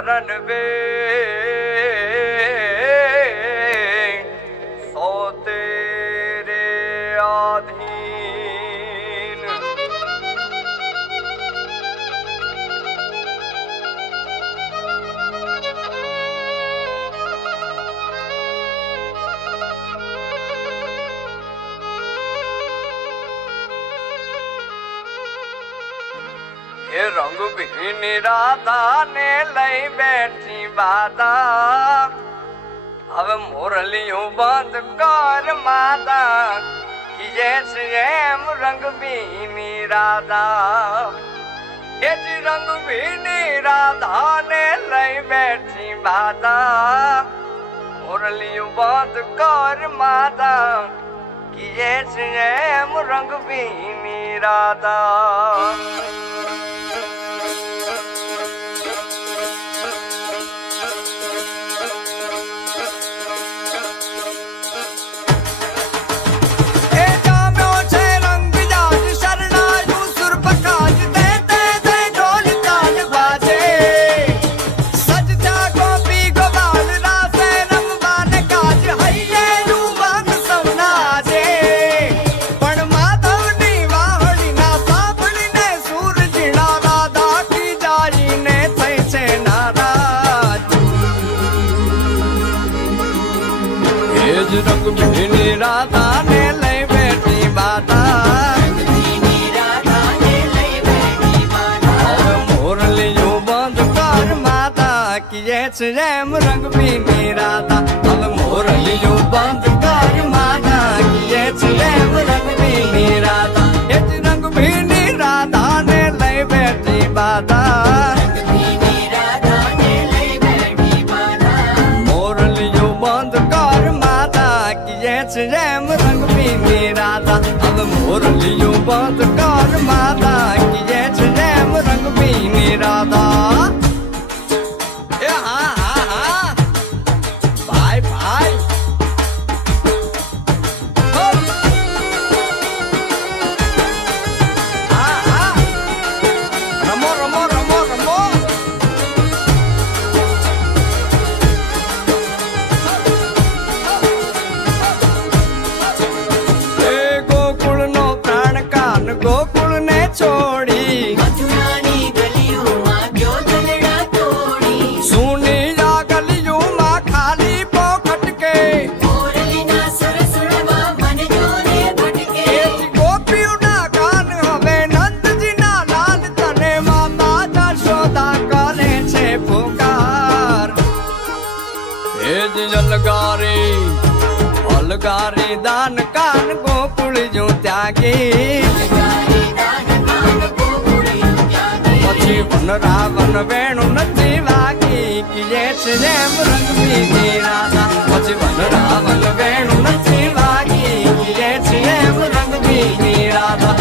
चरण वे सो तेरे आधीन। ये रंग भी राधा ने लई बैठी बाधा, अब मुरलियों बंद कर माता कि जैसे रंग भी राधा। ये जी रंग भी राधा ने लई बैठी बाधा, मुरलियों बंद कर माता कि जैसे रंग भी राधा। रंग भी राधा ने लई बैठी बाधा, मुरलियों बंद कर माता कि जैसे रंग भी राधा। अब मुरलियों बंद कर माता कि जैसे रंग भी राधा। रंग भी राधा ने लई बैठी बाधा, रंग भी राधा। अब मुरलियों बंद कर माता कि जैसे रंग भी राधा। हाँ हाँ हाँ भाई भाई हाँ हाँ रमो रमो रमो रमो। गोकुल ने छोड़ी मथुरानी गलियों माँ क्यों जलड़ा तोड़ी, सुनी जा गलियों माँ खाली पोखट के मोरली ना सुर सुरवा मन जोने भटके। गोपियों ना कान हवे नंद जी ना लाल तने माता जशोदा करे छे पुकार। हेज अलगारी अलगारी दान कान गोकुल जो त्यागी, वन रावण वेणु नथी वागी कि जैसे रंग भी राधा। પછી वन रावण वेणु नथी वागी कि जैसे रंग भी राधा।